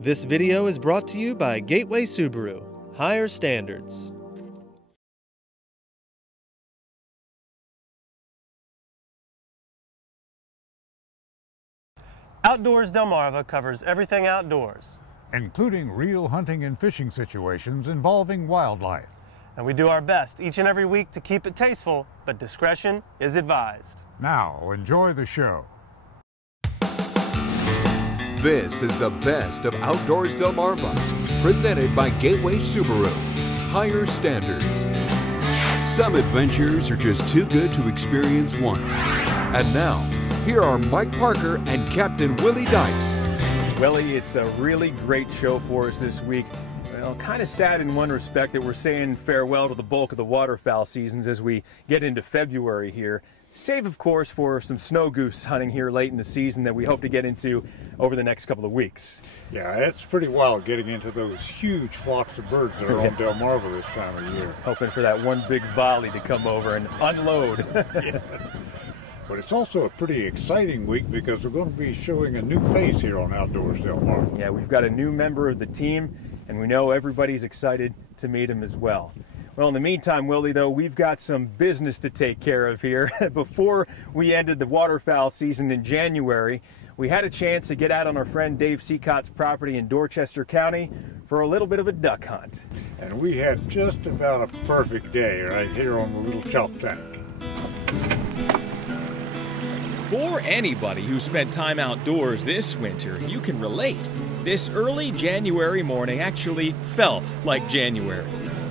This video is brought to you by Gateway Subaru. Higher standards. Outdoors Delmarva covers everything outdoors, including real hunting and fishing situations involving wildlife. and we do our best each and every week to keep it tasteful, but discretion is advised. Now, enjoy the show. This is the best of Outdoors Delmarva, presented by Gateway Subaru. Higher standards. Some adventures are just too good to experience once. And now, here are Mike Parker and Captain Willie Dykes. Willie, it's a really great show for us this week. Well, kind of sad in one respect that we're saying farewell to the bulk of the waterfowl seasons as we get into February here. Save, of course, for some snow goose hunting here late in the season that we hope to get into over the next couple of weeks. Yeah, it's pretty wild getting into those huge flocks of birds that are on Delmarva this time of year. Hoping for that one big volley to come over and unload. Yeah. But it's also a pretty exciting week because we're going to be showing a new face here on Outdoors Delmarva. Yeah, we've got a new member of the team, and we know everybody's excited to meet him as well. Well, in the meantime, Willie, though, we've got some business to take care of here. Before we ended the waterfowl season in January, we had a chance to get out on our friend Dave Seacott's property in Dorchester County for a little bit of a duck hunt. And we had just about a perfect day right here on the little chop tank. For anybody who spent time outdoors this winter, you can relate. This early January morning actually felt like January.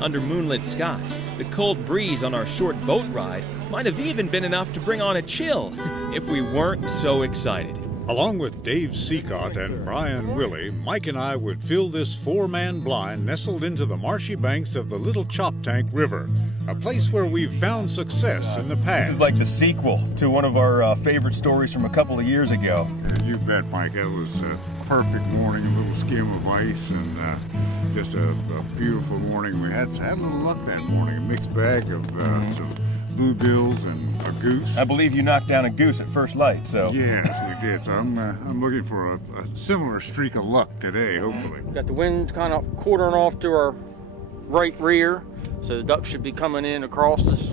Under moonlit skies, the cold breeze on our short boat ride might have even been enough to bring on a chill if we weren't so excited. Along with Dave Seacott and Brian Willie, Mike and I would fill this four-man blind nestled into the marshy banks of the Little Chop Tank River, a place where we've found success in the past. This is like the sequel to one of our favorite stories from a couple of years ago. You bet, Mike. It was a perfect morning, a little skim of ice, and just a beautiful morning. We had a little luck that morning, a mixed bag of some bluebills and a goose. I believe you knocked down a goose at first light, so. Yes, we did. So I'm looking for a similar streak of luck today, hopefully. Got the wind kind of quartering off to our right rear, so the ducks should be coming in across us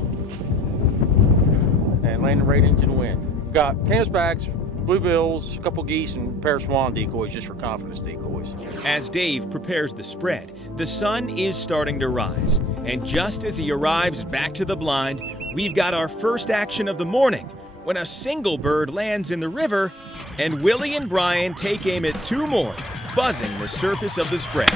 and landing right into the wind. Got canvas bags, bluebills, a couple geese, and a pair of swan decoys just for confidence decoys. As Dave prepares the spread, the sun is starting to rise. And just as he arrives back to the blind, we've got our first action of the morning when a single bird lands in the river and Willie and Brian take aim at two more, buzzing the surface of the spread.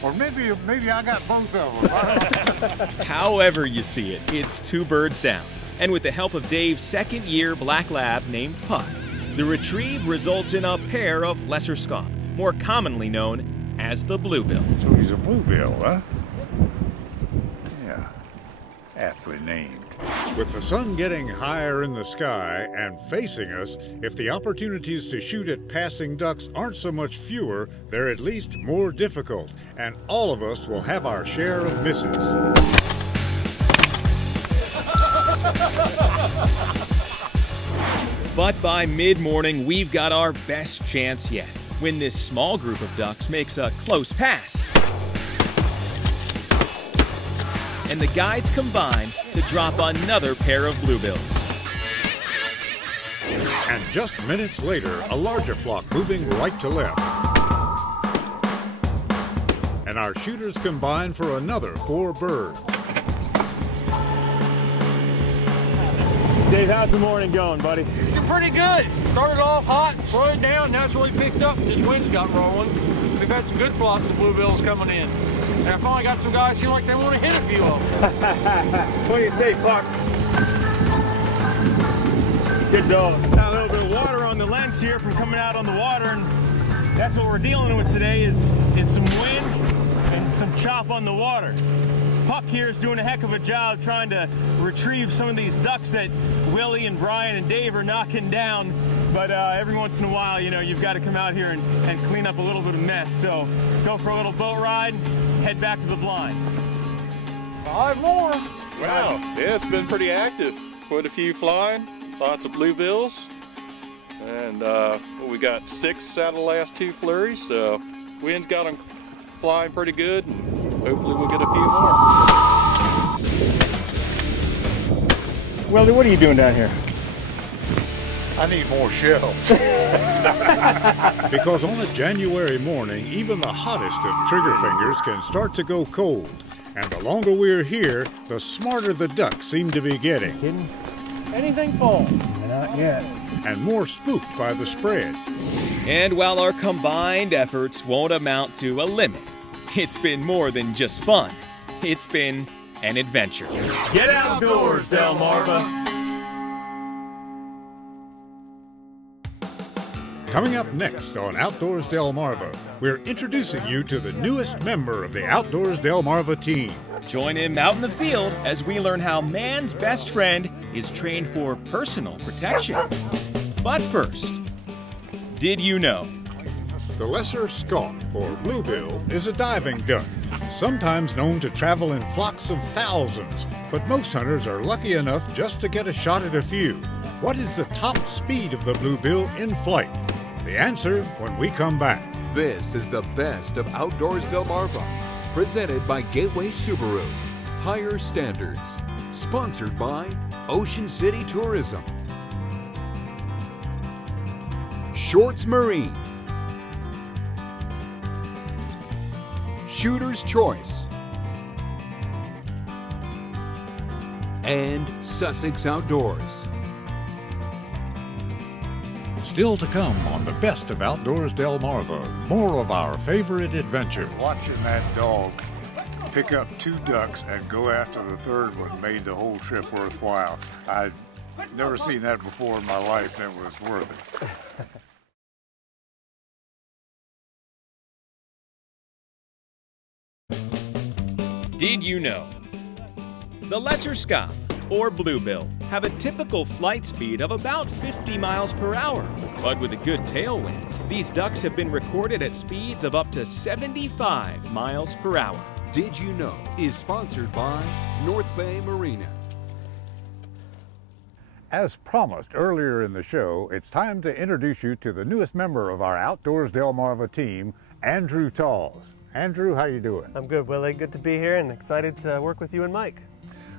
Or maybe I got both of them. However you see it, it's two birds down. And with the help of Dave's second-year black lab named Puck, the retrieve results in a pair of lesser scaup, more commonly known as the bluebill. So he's a bluebill, huh? Yeah, aptly named. With the sun getting higher in the sky and facing us, if the opportunities to shoot at passing ducks aren't so much fewer, they're at least more difficult, and all of us will have our share of misses. But by mid-morning, we've got our best chance yet, when this small group of ducks makes a close pass. And the guides combine to drop another pair of bluebills. And just minutes later, a larger flock moving right to left. And our shooters combine for another 4 birds. Dave, how's the morning going, buddy? You're pretty good. Started off hot, slowed down, now it's really picked up. This wind's got rolling. We've had some good flocks of bluebills coming in. And I finally got some guys feel like they want to hit a few of them. What do you say, Puck? Good dog. Got a little bit of water on the lens here from coming out on the water, and that's what we're dealing with today is some wind and some chop on the water. Puck here is doing a heck of a job trying to retrieve some of these ducks that Willie and Brian and Dave are knocking down. But every once in a while, you know, you've got to come out here and clean up a little bit of mess. So go for a little boat ride, head back to the blind. 5 more. Wow. Yeah, it's been pretty active. Quite a few flying, lots of bluebills. And we got 6 out of the last 2 flurries, so wind's got them flying pretty good, and hopefully we'll get a few more. Weldy, what are you doing down here? I need more shells. Because on a January morning, even the hottest of trigger fingers can start to go cold. And the longer we're here, the smarter the ducks seem to be getting. Kidding? Anything fall? Not yet. And more spooked by the spread. And while our combined efforts won't amount to a limit, it's been more than just fun. It's been an adventure. Get outdoors, Delmarva. Coming up next on Outdoors Delmarva, we're introducing you to the newest member of the Outdoors Delmarva team. Join him out in the field as we learn how man's best friend is trained for personal protection. But first, did you know? The lesser skunk, or bluebill, is a diving duck, sometimes known to travel in flocks of thousands, but most hunters are lucky enough just to get a shot at a few. What is the top speed of the bluebill in flight? The answer when we come back. This is the best of Outdoors Delmarva, presented by Gateway Subaru. Higher Standards, sponsored by Ocean City Tourism, Shorts Marine, Shooter's Choice, and Sussex Outdoors. Still to come on the best of Outdoors Delmarva, more of our favorite adventure. Watching that dog pick up 2 ducks and go after the third one made the whole trip worthwhile. I'd never seen that before in my life, and it was worth it. Did you know? The lesser skunk, or bluebill, have a typical flight speed of about 50 miles per hour. But with a good tailwind, these ducks have been recorded at speeds of up to 75 miles per hour. Did You Know is sponsored by North Bay Marina. As promised earlier in the show, it's time to introduce you to the newest member of our Outdoors Delmarva team, Andrew Talls. Andrew, how you doing? I'm good, Willie. Good to be here and excited to work with you and Mike.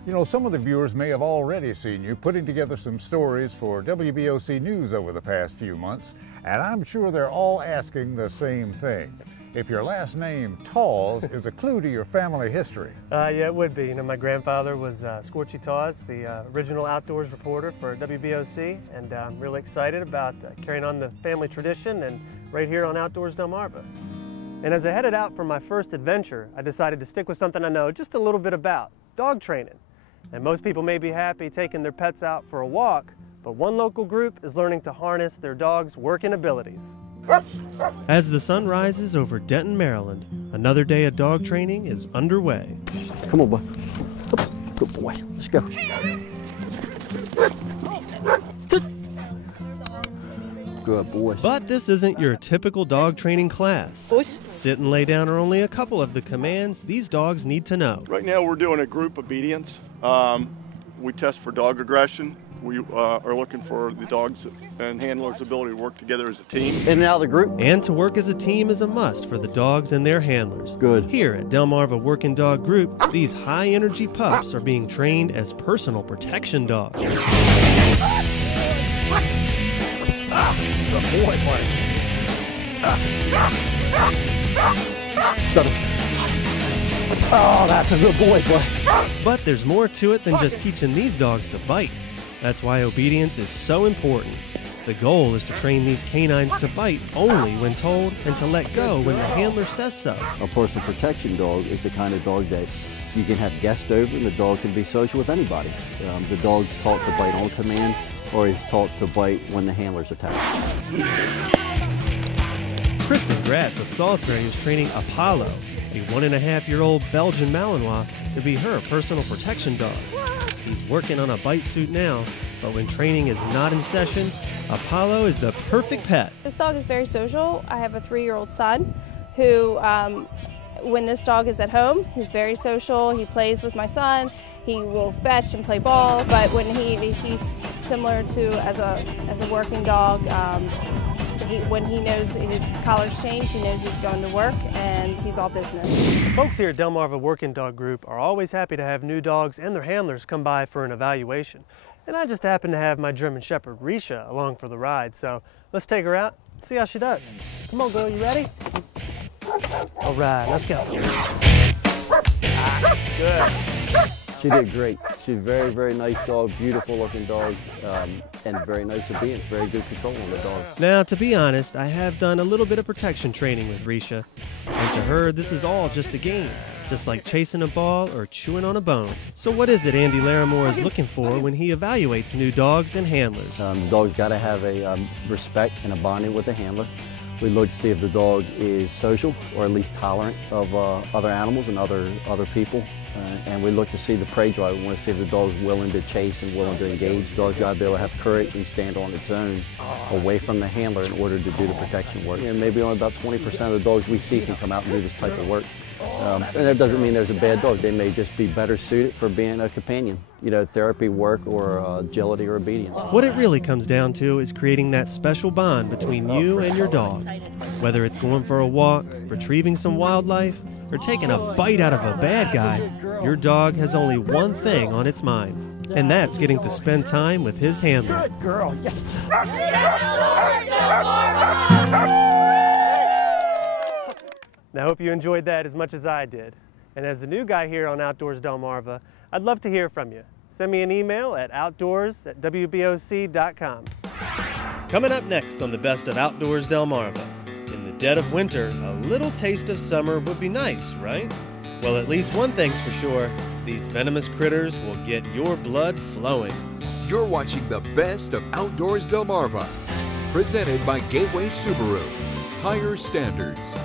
You know, some of the viewers may have already seen you putting together some stories for WBOC News over the past few months, and I'm sure they're all asking the same thing. If your last name, Talls, is a clue to your family history. Yeah, it would be. You know, my grandfather was Scorchy Talls, the original outdoors reporter for WBOC, and I'm really excited about carrying on the family tradition and right here on Outdoors Delmarva. And as I headed out for my first adventure, I decided to stick with something I know just a little bit about, dog training. And most people may be happy taking their pets out for a walk, but one local group is learning to harness their dog's working abilities. As the sun rises over Denton, Maryland, another day of dog training is underway. Come on, boy. Good boy. Let's go. Good boy. But this isn't your typical dog training class. Sit and lay down are only a couple of the commands these dogs need to know. Right now we're doing a group obedience. We test for dog aggression. We are looking for the dogs and handlers' ability to work together as a team. In and out of the group. And to work as a team is a must for the dogs and their handlers. Good. Here at Delmarva Working Dog Group, these high-energy pups are being trained as personal protection dogs. Good boy, boy. Oh, that's a good boy, boy. But there's more to it than just teaching these dogs to bite. That's why obedience is so important. The goal is to train these canines to bite only when told and to let go when the handler says so. A personal protection dog is the kind of dog that you can have guests over and the dog can be social with anybody. The dog's taught to bite on command or is taught to bite when the handler's attacked. Kristen Gratz of Salisbury is training Apollo, a 1.5-year-old Belgian Malinois, to be her personal protection dog. He's working on a bite suit now, but when training is not in session, Apollo is the perfect pet. This dog is very social. I have a 3-year-old son who, when this dog is at home, he's very social. He plays with my son. He will fetch and play ball, but when he's similar to as a working dog. When he knows his collar's changed, he knows he's going to work, and he's all business. The folks here at Delmarva Working Dog Group are always happy to have new dogs and their handlers come by for an evaluation. And I just happen to have my German Shepherd, Risha, along for the ride, so let's take her out and see how she does. Come on, girl, you ready? All right, let's go. Good. She did great. She's a very, very nice dog, beautiful looking dog, and very nice obedience, very good control on the dog. Now, to be honest, I have done a little bit of protection training with Risha, and to her, this is all just a game, just like chasing a ball or chewing on a bone. So what is it Andy Larimore is looking for when he evaluates new dogs and handlers? The dog's got to have a respect and a bonding with the handler. We look to see if the dog is social or at least tolerant of other animals and other people. And we look to see the prey drive. We want to see if the dog's willing to chase and willing to engage. The dog's got to be able to have courage and stand on its own away from the handler in order to do the protection work. And maybe only about 20% of the dogs we see can come out and do this type of work. And that doesn't mean there's a bad dog. They may just be better suited for being a companion, you know, therapy work or agility or obedience. What it really comes down to is creating that special bond between you and your dog. Whether it's going for a walk, retrieving some wildlife, or taking a bite out of a bad guy, your dog has only one thing on its mind, and that's getting to spend time with his handler. Good girl, yes. Now, I hope you enjoyed that as much as I did. And as the new guy here on Outdoors Delmarva, I'd love to hear from you. Send me an email at outdoors@wboc.com. Coming up next on the Best of Outdoors Delmarva. In the dead of winter, a little taste of summer would be nice, right? Well, at least one thing's for sure, these venomous critters will get your blood flowing. You're watching the Best of Outdoors Delmarva, presented by Gateway Subaru. Higher standards.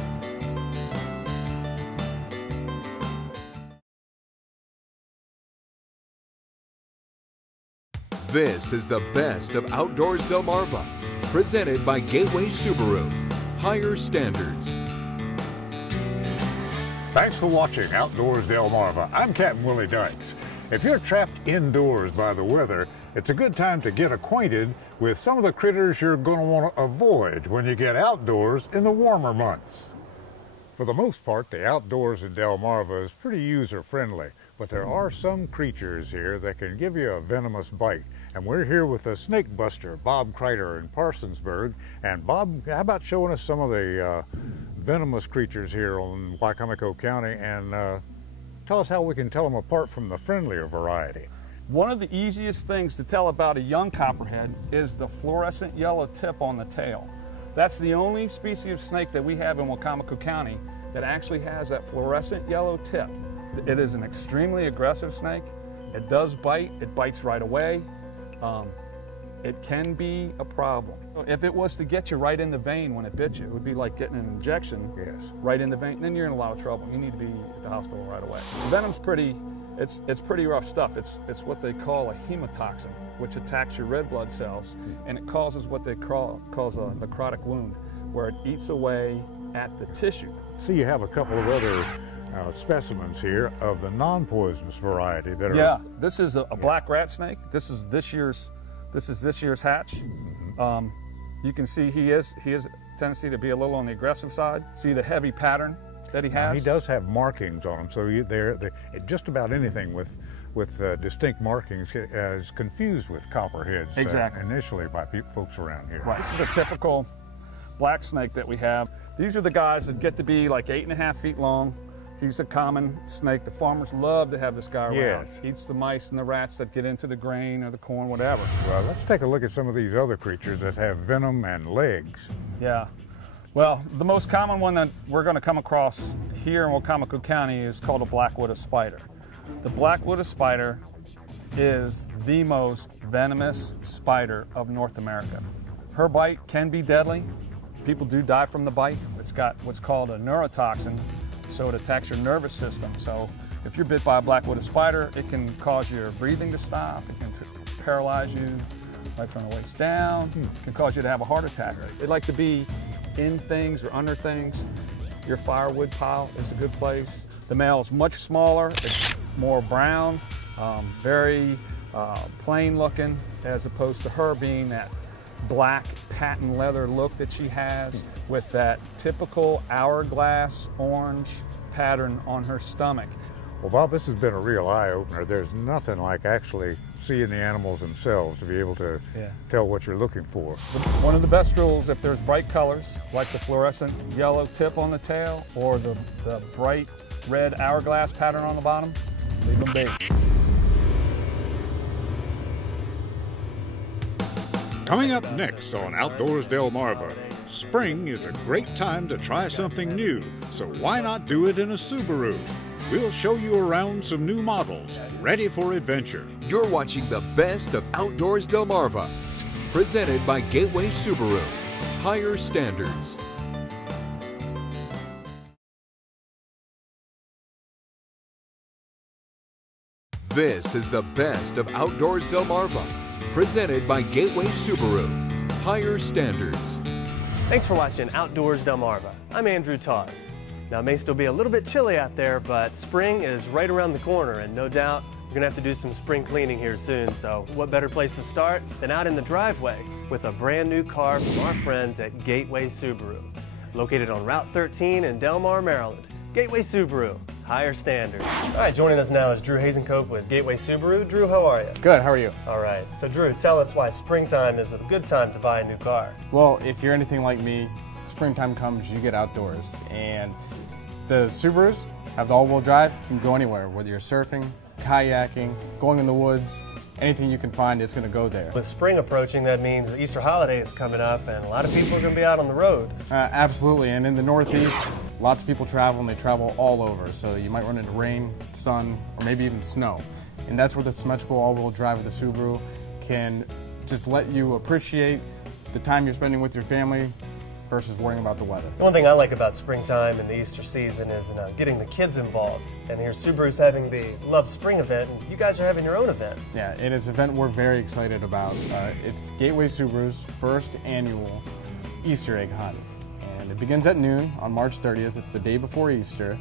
This is the Best of Outdoors Delmarva, presented by Gateway Subaru. Higher standards. Thanks for watching Outdoors Delmarva. I'm Captain Willie Dykes. If you're trapped indoors by the weather, it's a good time to get acquainted with some of the critters you're going to want to avoid when you get outdoors in the warmer months. For the most part, the outdoors in Delmarva is pretty user-friendly, but there are some creatures here that can give you a venomous bite. And we're here with the snake buster, Bob Kreider in Parsonsburg. And Bob, how about showing us some of the venomous creatures here on Wicomico County, and tell us how we can tell them apart from the friendlier variety. One of the easiest things to tell about a young copperhead is the fluorescent yellow tip on the tail. That's the only species of snake that we have in Wicomico County that actually has that fluorescent yellow tip. It is an extremely aggressive snake. It does bite. It bites right away. It can be a problem. If it was to get you right in the vein when it bit you, it would be like getting an injection right in the vein. Then you're in a lot of trouble. You need to be at the hospital right away. The venom's it's pretty rough stuff. It's what they call a hemotoxin, which attacks your red blood cells, and it causes what they calls a necrotic wound, where it eats away at the tissue. See, you have a couple of other specimens here of the non-poisonous variety that are. Yeah, this is a black rat snake. This is this year's hatch. You can see he has a tendency to be a little on the aggressive side. See the heavy pattern that he has. Now, he does have markings on him, so just about anything with distinct markings is confused with copperheads. Exactly. Initially by folks around here. Right. This is a typical black snake that we have. These are the guys that get to be like 8.5 feet long. He's a common snake. The farmers love to have this guy around. Yes. Eats the mice and the rats that get into the grain or the corn, whatever. Well, let's take a look at some of these other creatures that have venom and legs. Yeah. Well, the most common one that we're going to come across here in Wicomico County is called a black-wooded spider. The black-wooded spider is the most venomous spider of North America. Her bite can be deadly. People do die from the bite. It's got what's called a neurotoxin, so it attacks your nervous system. So if you're bit by a black-wooded spider, it can cause your breathing to stop. It can paralyze you right from the waist down. It can cause you to have a heart attack. They like to be in things or under things. Your firewood pile is a good place. The male is much smaller. It's more brown. Very plain looking, as opposed to her being that black patent leather look that she has with that typical hourglass orange pattern on her stomach. Well, Bob, this has been a real eye-opener. There's nothing like actually seeing the animals themselves to be able to tell what you're looking for. One of the best rules, if there's bright colors, like the fluorescent yellow tip on the tail or the bright red hourglass pattern on the bottom, leave them be. Coming up next on Outdoors Delmarva, spring is a great time to try something new, so why not do it in a Subaru? We'll show you around some new models, ready for adventure. You're watching the best of Outdoors Delmarva, presented by Gateway Subaru. Higher standards. This is the best of Outdoors Delmarva, presented by Gateway Subaru. Higher standards. Thanks for watching Outdoors Delmarva. I'm Andrew Tawes. Now, it may still be a little bit chilly out there, but spring is right around the corner, and no doubt you're gonna have to do some spring cleaning here soon. So what better place to start than out in the driveway with a brand new car from our friends at Gateway Subaru. Located on Route 13 in Delmar, Maryland. Gateway Subaru, higher standards. All right, joining us now is Drew Hazencope with Gateway Subaru. Drew, how are you? Good, how are you? All right, so Drew, tell us why springtime is a good time to buy a new car. Well, if you're anything like me, springtime comes, you get outdoors. And the Subarus have the all-wheel drive. You can go anywhere, whether you're surfing, kayaking, going in the woods, anything you can find is going to go there. With spring approaching, that means the Easter holiday is coming up, and a lot of people are going to be out on the road. Absolutely, and in the Northeast, lots of people travel, and they travel all over. So you might run into rain, sun, or maybe even snow. And that's where the symmetrical all-wheel drive of the Subaru can just let you appreciate the time you're spending with your family versus worrying about the weather. The one thing I like about springtime and the Easter season is getting the kids involved. And here Subaru's having the Love Spring event, and you guys are having your own event. Yeah, and it's an event we're very excited about. It's Gateway Subaru's first annual Easter egg hunt. And it begins at noon on March 30th. It's the day before Easter.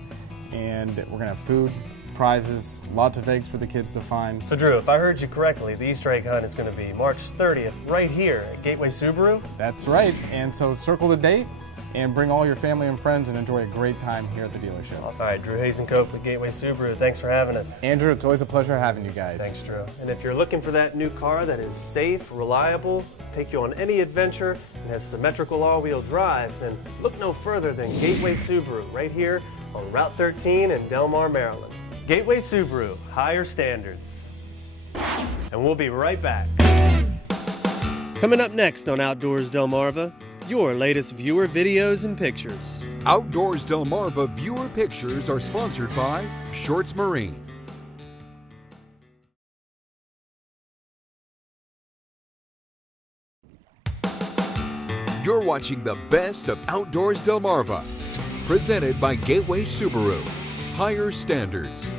And we're going to have food, prizes, lots of eggs for the kids to find. So Drew, if I heard you correctly, the Easter egg hunt is going to be March 30th right here at Gateway Subaru? That's right, and so circle the date and bring all your family and friends and enjoy a great time here at the dealership. Awesome. All right, Drew Hazencope with Gateway Subaru, thanks for having us. Andrew, it's always a pleasure having you guys. Thanks, Drew. And if you're looking for that new car that is safe, reliable, take you on any adventure, and has symmetrical all-wheel drive, then look no further than Gateway Subaru right here on Route 13 in Delmar, Maryland. Gateway Subaru, higher standards. And we'll be right back. Coming up next on Outdoors Delmarva, your latest viewer videos and pictures. Outdoors Delmarva viewer pictures are sponsored by Shorts Marine. You're watching the best of Outdoors Delmarva, presented by Gateway Subaru. Higher standards.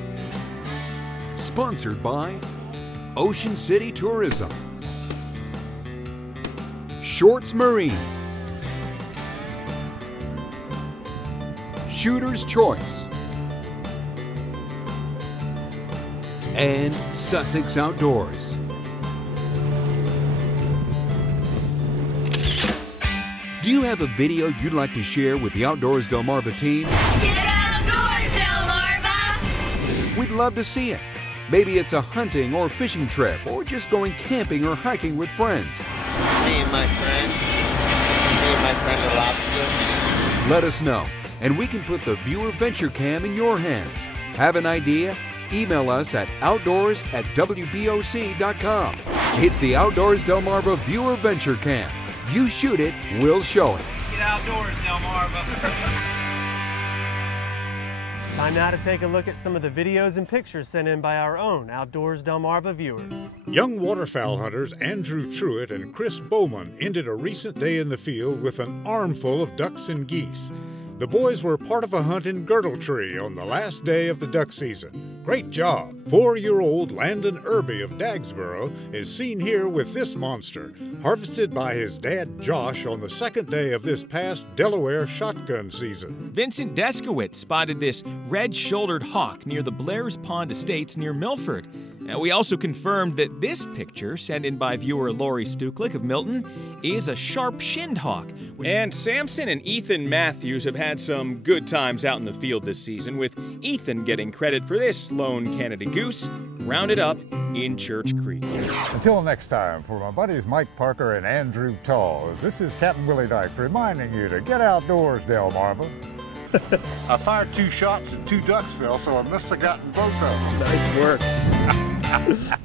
Sponsored by Ocean City Tourism, Shorts Marine, Shooter's Choice, and Sussex Outdoors. Do you have a video you'd like to share with the Outdoors Delmarva team? We'd love to see it. Maybe it's a hunting or fishing trip, or just going camping or hiking with friends. Me and my friend are lobster. Let us know, and we can put the Viewer Venture Cam in your hands. Have an idea? Email us at outdoors@wboc.com. It's the Outdoors Delmarva Viewer Venture Cam. You shoot it, we'll show it. Get outdoors, Delmarva. Time now to take a look at some of the videos and pictures sent in by our own Outdoors Delmarva viewers. Young waterfowl hunters Andrew Truitt and Chris Bowman ended a recent day in the field with an armful of ducks and geese. The boys were part of a hunt in Girdle Tree on the last day of the duck season. Great job! 4-year-old Landon Irby of Dagsboro is seen here with this monster, harvested by his dad Josh on the second day of this past Delaware shotgun season. Vincent Deskowitz spotted this red-shouldered hawk near the Blair's Pond Estates near Milford. Now, we also confirmed that this picture, sent in by viewer Lori Stuklik of Milton, is a sharp-shinned hawk. And Samson and Ethan Matthews have had some good times out in the field this season, with Ethan getting credit for this lone Canada goose rounded up in Church Creek. Until next time, for my buddies Mike Parker and Andrew Tall, this is Captain Willie Dykes reminding you to get outdoors, Delmarva. I fired 2 shots and 2 ducks fell, so I must have gotten both of them. Nice work.